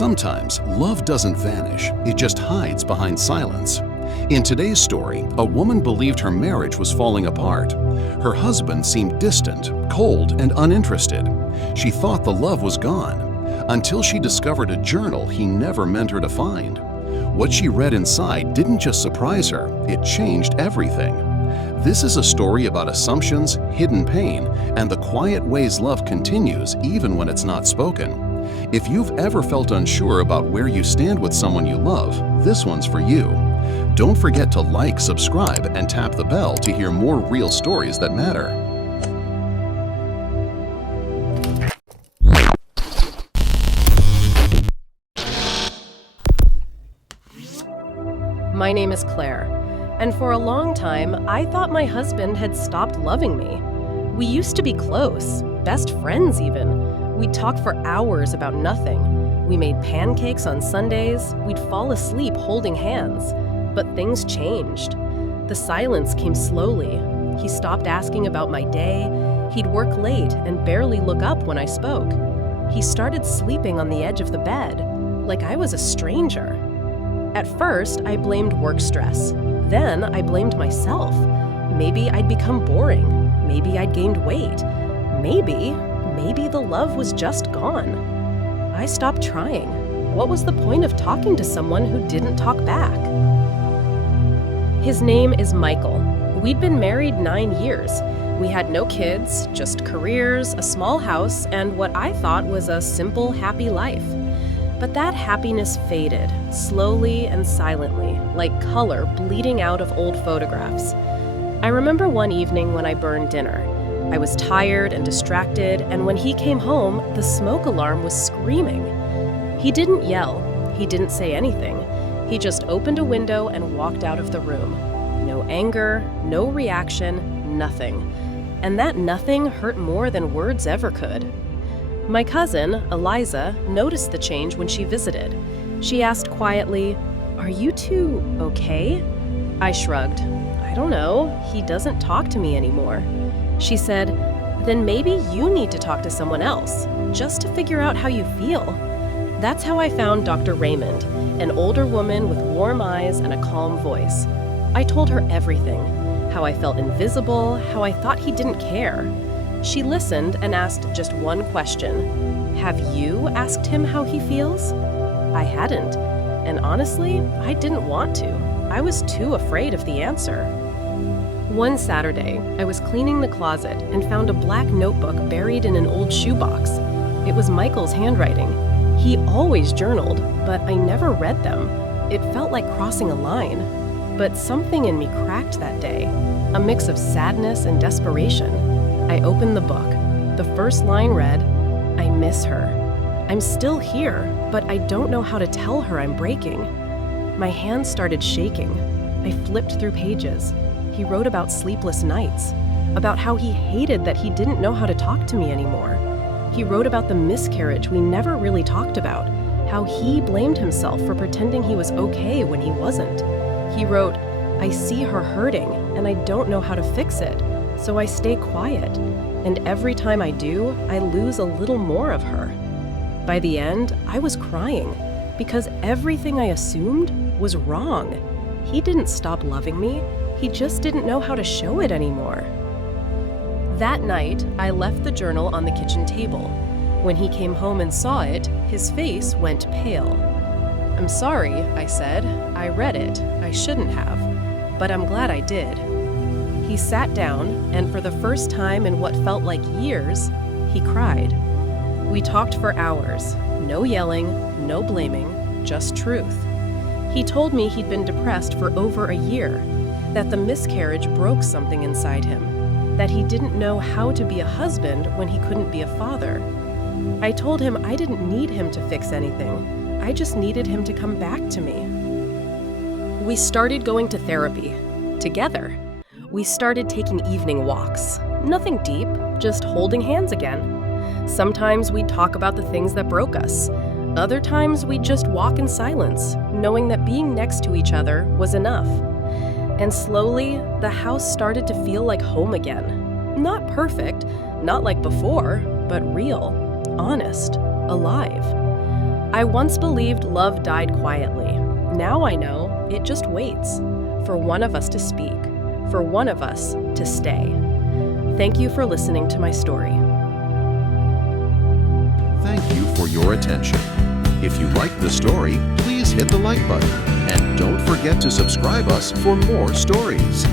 Sometimes love doesn't vanish, it just hides behind silence. In today's story, a woman believed her marriage was falling apart. Her husband seemed distant, cold, and uninterested. She thought the love was gone, until she discovered a journal he never meant her to find. What she read inside didn't just surprise her, it changed everything. This is a story about assumptions, hidden pain, and the quiet ways love continues even when it's not spoken. If you've ever felt unsure about where you stand with someone you love, this one's for you. Don't forget to like, subscribe, and tap the bell to hear more real stories that matter. My name is Claire, and for a long time, I thought my husband had stopped loving me. We used to be close, best friends even. We'd talk for hours about nothing. We made pancakes on Sundays, we'd fall asleep holding hands. But things changed. The silence came slowly. He stopped asking about my day, he'd work late and barely look up when I spoke. He started sleeping on the edge of the bed, like I was a stranger. At first, I blamed work stress. Then I blamed myself. Maybe I'd become boring. Maybe I'd gained weight. Maybe the love was just gone. I stopped trying. What was the point of talking to someone who didn't talk back? His name is Michael. We'd been married 9 years. We had no kids, just careers, a small house, and what I thought was a simple, happy life. But that happiness faded, slowly and silently, like color bleeding out of old photographs. I remember one evening when I burned dinner. I was tired and distracted, and when he came home, the smoke alarm was screaming. He didn't yell, he didn't say anything. He just opened a window and walked out of the room. No anger, no reaction, nothing. And that nothing hurt more than words ever could. My cousin, Eliza, noticed the change when she visited. She asked quietly, "Are you two okay?" I shrugged. "I don't know. He doesn't talk to me anymore." She said, "Then maybe you need to talk to someone else, just to figure out how you feel." That's how I found Dr. Raymond, an older woman with warm eyes and a calm voice. I told her everything, how I felt invisible, how I thought he didn't care. She listened and asked just one question. "Have you asked him how he feels?" I hadn't, and honestly, I didn't want to. I was too afraid of the answer. One Saturday, I was cleaning the closet and found a black notebook buried in an old shoebox. It was Michael's handwriting. He always journaled, but I never read them. It felt like crossing a line. But something in me cracked that day, a mix of sadness and desperation. I opened the book. The first line read, "I miss her. I'm still here, but I don't know how to tell her I'm breaking." My hands started shaking. I flipped through pages. He wrote about sleepless nights, about how he hated that he didn't know how to talk to me anymore. He wrote about the miscarriage we never really talked about, how he blamed himself for pretending he was okay when he wasn't. He wrote, "I see her hurting, and I don't know how to fix it, so I stay quiet, and every time I do, I lose a little more of her." By the end, I was crying, because everything I assumed was wrong. He didn't stop loving me, he just didn't know how to show it anymore. That night, I left the journal on the kitchen table. When he came home and saw it, his face went pale. "I'm sorry," I said. "I read it. I shouldn't have. But I'm glad I did." He sat down, and for the first time in what felt like years, he cried. We talked for hours. No yelling, no blaming, just truth. He told me he'd been depressed for over a year, that the miscarriage broke something inside him, that he didn't know how to be a husband when he couldn't be a father. I told him I didn't need him to fix anything. I just needed him to come back to me. We started going to therapy, together. We started taking evening walks. Nothing deep, just holding hands again. Sometimes we'd talk about the things that broke us. Other times we'd just walk in silence, knowing that being next to each other was enough. And slowly, the house started to feel like home again. Not perfect, not like before, but real, honest, alive. I once believed love died quietly. Now I know it just waits for one of us to speak, for one of us to stay. Thank you for listening to my story. Thank you for your attention. If you liked the story, please hit the like button and don't forget to subscribe us for more stories.